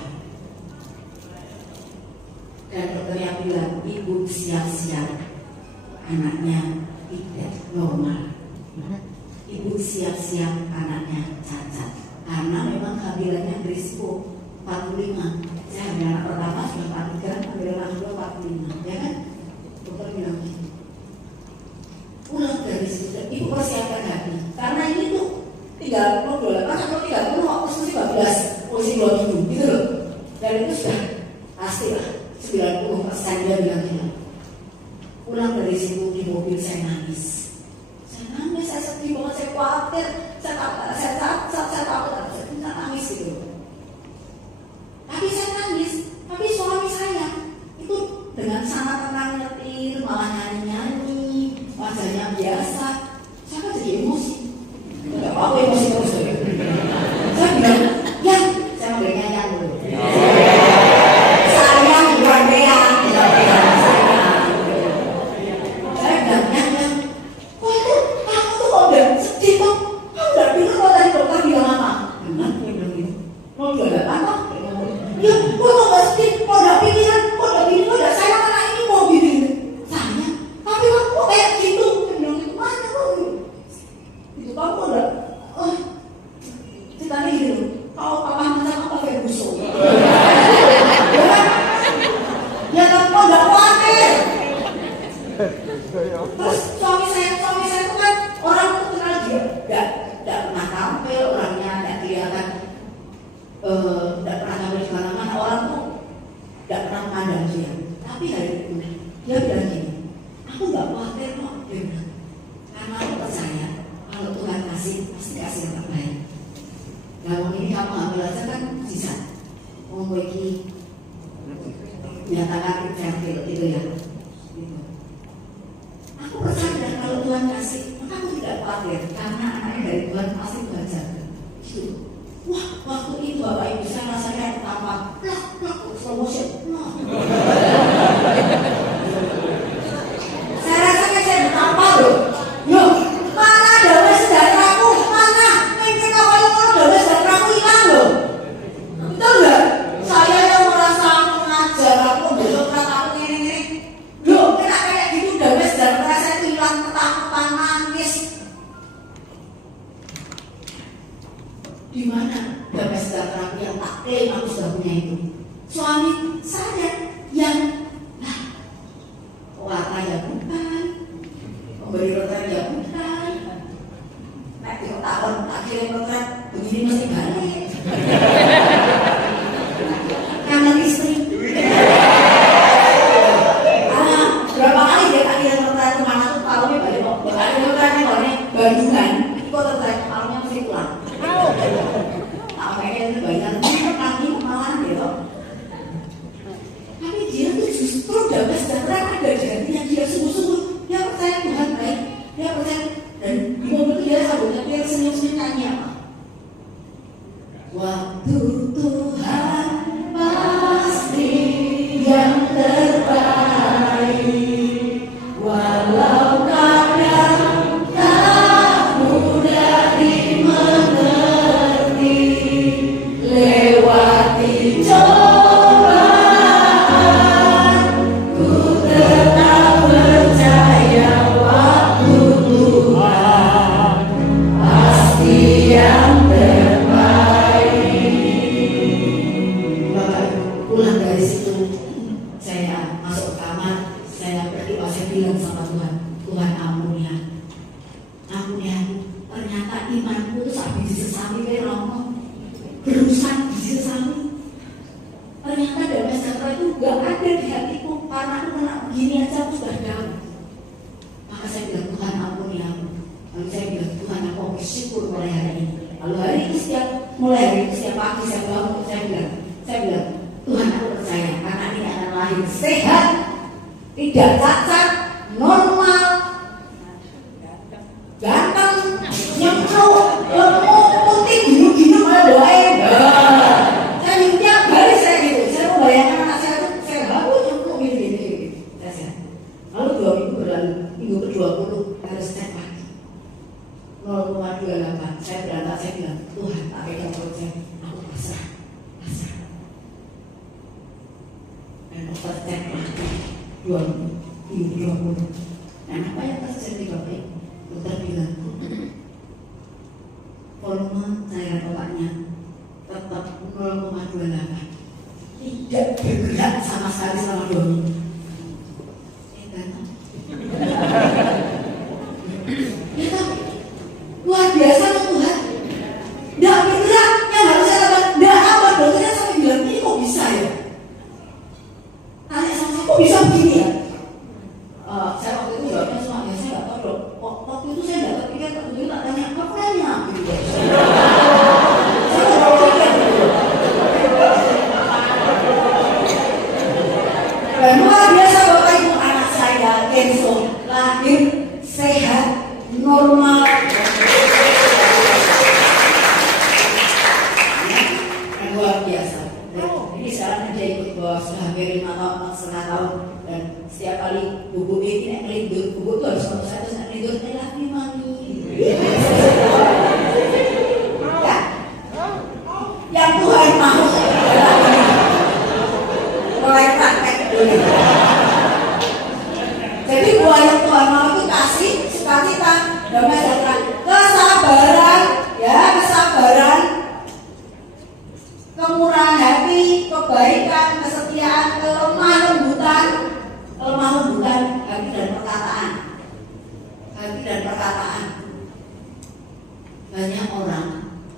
Dan dokternya bilang ibu siap-siap anaknya tidak normal. Ibu siap-siap anaknya cacat. Karena memang kehamilannya berisiko 45. Saya hamil anak pertama sudah 43, hamil anak kedua 45, ya kan? Dokter bilang gitu. Pulang dari situ, ibu persiapkan hati. Karena ini tuh 38 atau 30 waktu 15 posisi 2 minggu gitu loh. Dan itu sudah pasti lah 90% dia bilang gitu. Pulang dari situ di mobil saya nangis, saya sedih banget, saya khawatir, saya takut, saya nangis gitu. Tapi saya nangis, tapi suami saya itu dengan sangat tenang nyetir, malah nyanyi, wajahnya biasa. Saya kan jadi emosi. Enggak apa-apa emosi terus. Saya bilang, ya, saya manggilnya yang dulu. Sayang, bukan Deang. Saya bilang, yang. Kok itu, kamu tuh kok udah sedih kok? Kamu udah bilang kalau tadi dokter bilang apa? Benar, dia bilang gitu. Mau jual apa? Ya, kok gak sedih? Kok udah pikiran? Kok udah gini? Kok udah sayang anak ini mau gini? Sayang, tapi kok kayak gitu? Dia bilang gitu, mana kok? Itu kamu udah ceritanya gitu, kalau papa macam apa kayak busuk ya kan, kok udah khawatir. Terus suami saya itu kan orang itu kenal dia gak pernah tampil, orangnya gak kelihatan gak pernah tampil di mana-mana, orang tuh gak pernah pandang dia. Tapi hari itu dia bilang gini, aku gak khawatir kok, dia bilang, karena aku percaya kalau Tuhan kasih, pasti kasih yang terbaik. Kalau ini kamu ambil aja kan bisa memiliki nyatakan infertil itu ya. Gitu. Aku percaya kalau Tuhan kasih, maka aku tidak khawatir karena anaknya dari Tuhan pasti Tuhan jaga. Gitu. Wah, waktu itu Bapak Ibu saya rasanya pertama, slow motion, saya rasanya saya betapa loh. Mana damai sejahteraku? Mana? Mungkin awal damai sejahteraku hilang loh. Betul nggak? Saya yang merasa mengajar aku, besok aku ini. Loh, kena kayak gitu damai sejahtera saya itu hilang, ketakutan, nangis. Di mana damai sejahteraku yang tak klaim aku sudah punya itu? Suami saya yang warna ya bukan, memberi rotan ya bukan. Nanti tahun akhirnya rotan begini mesti balik. Kangen istri. Bandungan, kok tertarik malamnya mesti pulang. Apa yang banyak kami kemalan gitu. Tapi dia tuh justru damai sejahtera ada di hatinya dia sungguh-sungguh. Dia percaya Tuhan baik, dia percaya dan di mobil dia sabunnya dia senyum-senyum nyanyi apa? Waktu Tuhan pasti yang terbaik, walau kadang tak mudah dimengerti, lewati cobaan, ku tetap percaya waktu Tuhan pasti yang pulang dari situ, saya masuk ke kamar, saya berdoa, saya bilang sama Tuhan, Tuhan ampuni aku, ternyata imanku itu sampai disesami kayak romo, berusaha disesami, ternyata damai sejahtera itu gak ada di hatiku, karena aku kena begini aja aku sudah down. Maka saya bilang, Tuhan ampuni aku. Lalu saya bilang, Tuhan aku bersyukur mulai hari ini. Lalu hari itu mulai hari itu setiap pagi saya bangun, saya bilang Tuhan aku percaya karena ini akan lahir sehat, tidak cacat, normal, ganteng, nyemplung, lemuk, putih, gini-gini malah doain. Saya tiap hari saya gitu, saya membayangkan anak saya itu saya bagus nyemplung gini-gini. Lalu 2 minggu berlalu, minggu ke-20 harus cek lagi 0,28. Saya berangkat, saya bilang Tuhan tak pegang perut saya, aku pasrah. Dan dokter cek lagi 2020. Dan apa yang terjadi Bapak? Dokter bilang volume cairan otaknya tetap 0,28, tidak bergerak sama sekali selama 2 minggu. Luar biasa Tuhan. Tidak bergerak, yang harus saya lakukan tidak apa. Dokternya sampai bilang ini kok bisa ya? Tanya sama saya, kok bisa begini ya? Saya waktu itu jawabnya cuma ya saya nggak tahu dok. Waktu itu saya nggak terpikir, kemudian tak tanya, kamu nanya gitu. Saya nggak terpikir gitu. Dan luar biasa Bapak Ibu, anak saya Kenzo lahir sehat, normal. Dan luar biasa. Ini sekarang dia ikut bawah sudah hampir 5 tahun, 4,5 tahun. Dan setiap kali bubuk ini naik lindur, bubuk itu harus sama saya terus naik lindur, lagi mami. Ya, yang Tuhan mau mulai praktek dulu. Jadi buah yang Tuhan mau itu kasih sukacita, damai sejahtera, kesabaran, ya kesabaran, kemurahan hati, kebaikan, kesetiaan, kelemah lembutan, hati dan perkataan. Banyak orang,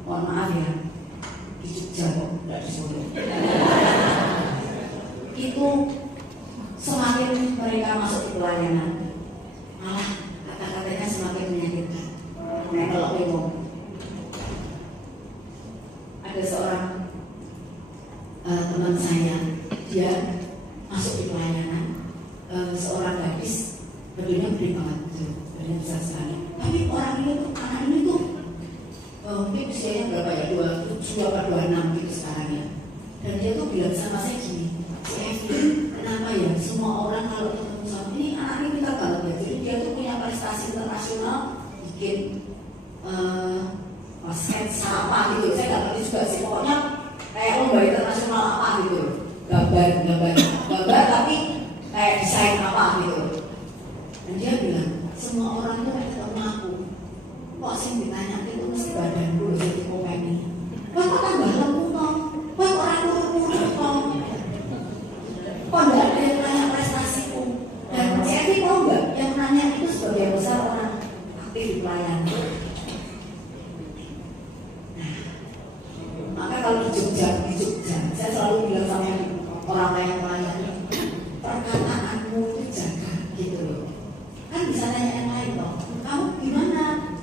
mohon maaf ya, di Jogja kok, tidak di Solo. Itu semakin mereka masuk di pelayanan, malah kata-katanya semakin menyakitkan. Nah, kalau ngomong, ada seorang teman saya, dia masuk di pelayanan, seorang gadis, badannya gede banget, badannya besar sekali. Tapi orang ini tuh, anak ini tuh, mungkin usianya berapa ya, 27 atau 26 gitu sekarang ya. Dan dia tuh bilang sama saya gini, si Evi, kenapa ya semua orang kalau ketemu sama ini, anak ini pintar banget ya. Jadi dia tuh punya prestasi internasional, bikin sketsa apa gitu, saya nggak ngerti juga sih, pokoknya kayak lomba internasional apa gitu, gambar tapi kayak desain apa gitu. Dan dia bilang semua orang itu kayak ketemu aku, kok sih ditanya itu mesti badanku loh jadi komen ini, kok tambah lembut toh, kok orang kurus toh, kok nggak ada yang nanya prestasiku. Dan Evi tahu nggak yang nanya itu sebagian besar orang aktif di pelayanan. Maka kalau di Jogja, saya selalu bilang sama orang yang melayani, perkataanmu itu jaga gitu loh. Kan bisa nanya yang lain loh, kamu gimana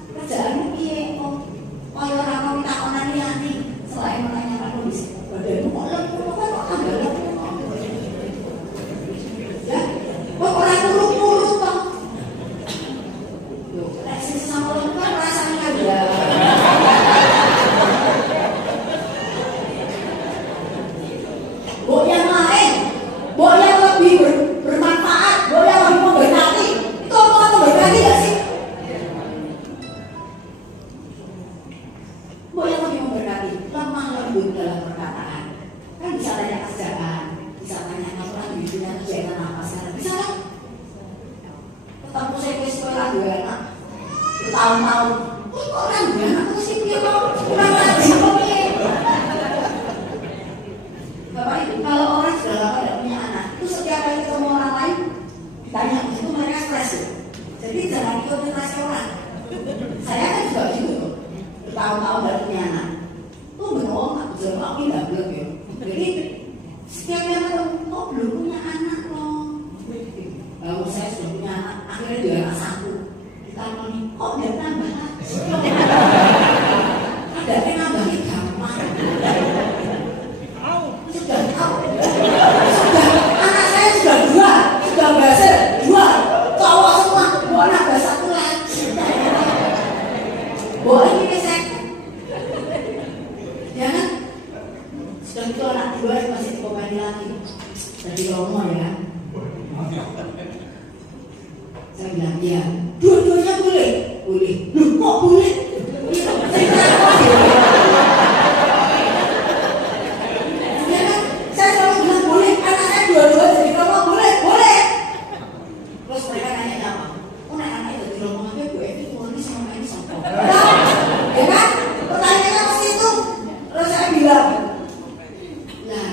Tahun-tahun. Kok orang anak terus ini kurang aja kok ini. Bapak Ibu, kalau orang sudah lama tidak punya anak, itu setiap kali ketemu orang lain ditanya itu mereka stres. Jadi jangan ikut stres orang. Saya kan juga gitu loh. Bertahun-tahun tidak punya anak. Tuh benar nggak bisa aku tidak belum ya. Jadi setiap yang ketemu, kok belum punya anak loh. Kalau saya sudah punya anak, akhirnya dia anak satu. Ditanya kok dia nambah lagi? Ada yang nambahnya gampang. Sudah tahu. Sudah anak saya sudah dua, sudah berhasil dua. Cowok semua, mau nambah satu lagi. Boleh ini saya. Ya kan? Sudah itu anak dua masih dikomeni lagi. Jadi romo ya. Saya bilang iya. Dua-duanya boleh? Boleh. Loh kok boleh? Ya kan? Saya selalu bilang boleh. Anak saya dua-dua jadi romo boleh? Boleh. Terus mereka nanya apa? Oh anak-anak jadi romo apa? Bu Evi ini sama ini sama. Ya kan? Pertanyaannya pasti itu. Terus saya bilang, nah,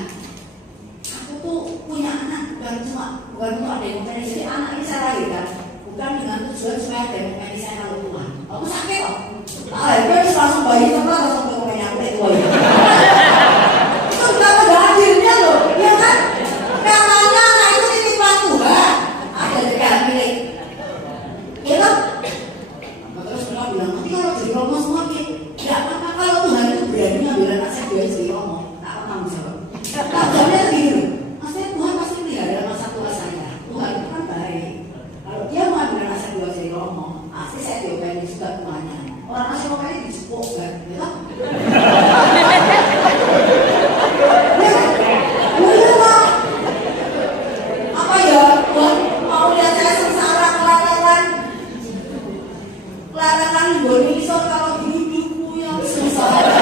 aku tuh punya anak bukan untuk ada yang menjadi jadi anak ini saya lahirkan bukan dengan tujuan supaya ada yang menjadi saya kalau tua. Aku sakit kok. Itu langsung bayi semua langsung ke rumahnya aku itu bayi. Itu sudah pada hadirnya loh, ya kan? Katanya anak itu titipan Tuhan. Ada dekat milik. Ya kan? Terus mereka bilang nanti kalau jadi romo semua tidak apa-apa kalau Tuhan itu berani ngambil anak saya dia jadi romo. Tak apa tanggung jawab. Jawabnya begini. Maksudnya Tuhan pasti melihat dalam masa tua saya. Tuhan itu kan baik. Kalau dia mau ambil anak saya dua jadi romo, pasti saya diobain juga Tuhannya. Orang asal kali dijepuk kan, ya kan? Apa ya? Tuhan mau lihat saya sengsara kelarangan Indonesia kalau hidupku yang sengsara.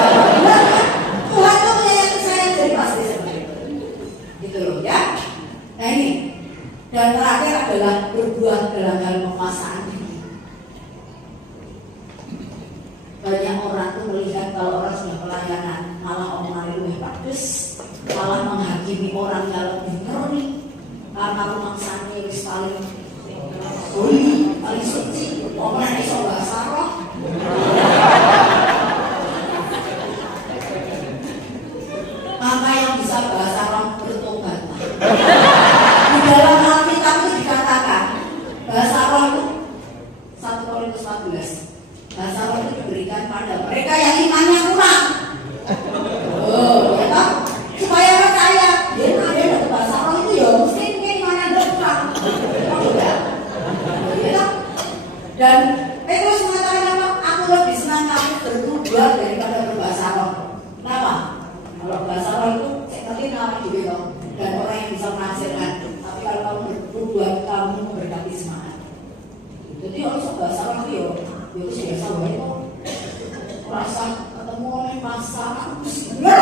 Tuhan itu menyayangi saya jadi pasti seperti itu. Gitu loh ya. Nah ini. Dan terakhir adalah berbuat dalam hal penguasaan diri. Banyak orang tuh melihat kalau orang sudah pelayanan malah omongannya lebih bagus, malah menghakimi orang yang lebih ngeri karena rumangsanya wis paling holy, paling suci, omongan iso bahasa roh. Maka yang bisa bahasa roh bertobat. Di dalam Alkitab itu dikatakan bahasa roh itu 1 Korintus 14. Bahasa roh itu diberikan pada mereka yang imannya kurang. Oh, ya kan? Supaya percaya. Dia dapat bahasa roh itu ya mesti mungkin imannya ada kurang. Oh tidak. Ya kan? Dan Petrus mengatakan apa? Aku lebih senang kamu bertobat daripada berbahasa roh. Kenapa? Kalau bahasa roh itu seperti nama gitu. Dan orang yang bisa menghasilkan. Tapi kalau kamu berbuat, kamu memberkati semangat. Jadi harus bahasa roh itu ya biasa banget kok. Rasa ketemu oleh pasangan ya,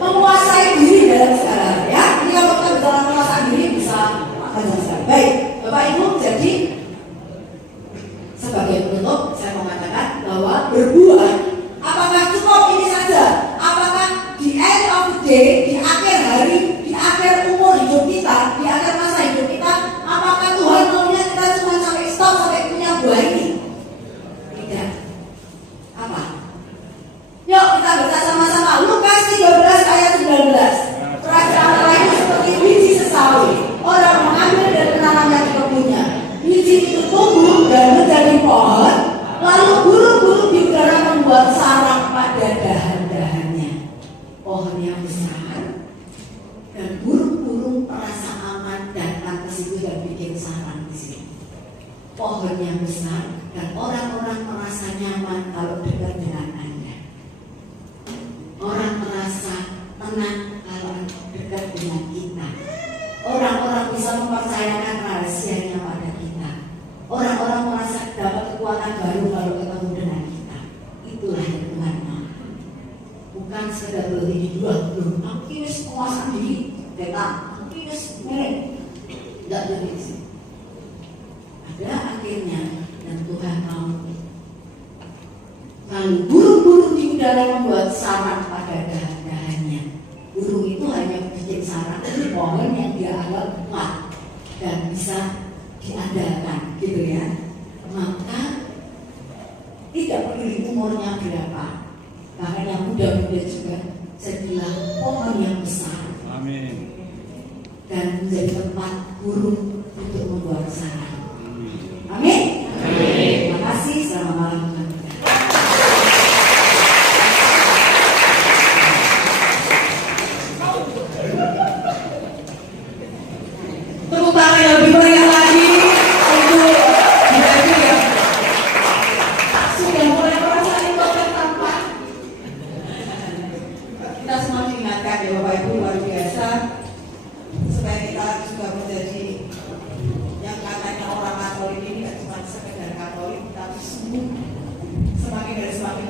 menguasai diri dalam segala ya. Ini kalau kita bicara menguasai diri bisa akan sekali. Baik, Bapak Ibu, jadi sebagai penutup saya mau katakan bahwa berbuat apakah cukup ini saja? Apakah di end of the day, di akhir hari, di akhir umur hidup kita, di akhir masa hidup kita, apakah Tuhan maunya kita cuma sampai stop sampai punya buah ini? Tidak. Apa? Yuk kita baca sama-sama Lukas 13 ayat 19. Perasaan lain seperti biji sesawi, orang mengambil dan menanamnya di kebunnya. Biji itu tumbuh dan menjadi pohon, lalu burung-burung di udara membuat sarang pada dahan-dahannya. Pohon yang besar dan burung-burung merasa aman datang ke situ dan bikin sarang di situ. Pohon yang besar dan orang-orang merasa nyaman kalau dekat dengan Anda. Orang merasa tenang kalau dekat dengan kita. Orang-orang bisa mempercayakan rahasianya pada kita. Orang-orang merasa dapat kekuatan baru kalau ketemu dengan kita. Itulah yang Tuhan mau. Bukan sekedar beli di dua belum. Aku ini penguasaan diri. Kita Terus mulai nggak begitu. Ada akhirnya dan Tuhan mau lalu burung-burung di udara membuat sarang pada dahan-dahannya. Burung itu hanya bikin sarang di pohon yang dia anggap kuat dan bisa diandalkan, gitu ya. Maka tidak peduli umurnya berapa, bahkan yang muda-muda juga saya bilang pohon yang besar. Amin. Dan menjadi tempat burung untuk membuat sarang. Amin. Terima kasih. Selamat malam. Tepuk tangan yang lebih meriah lagi untuk Ibu ya. Sudah mulai merasa ikut tanpa. Kita semua diingatkan ya Bapak Ibu, luar biasa supaya kita juga menjadi yang katanya orang Katolik ini tidak cuma sekedar Katolik, tapi semakin dari semakin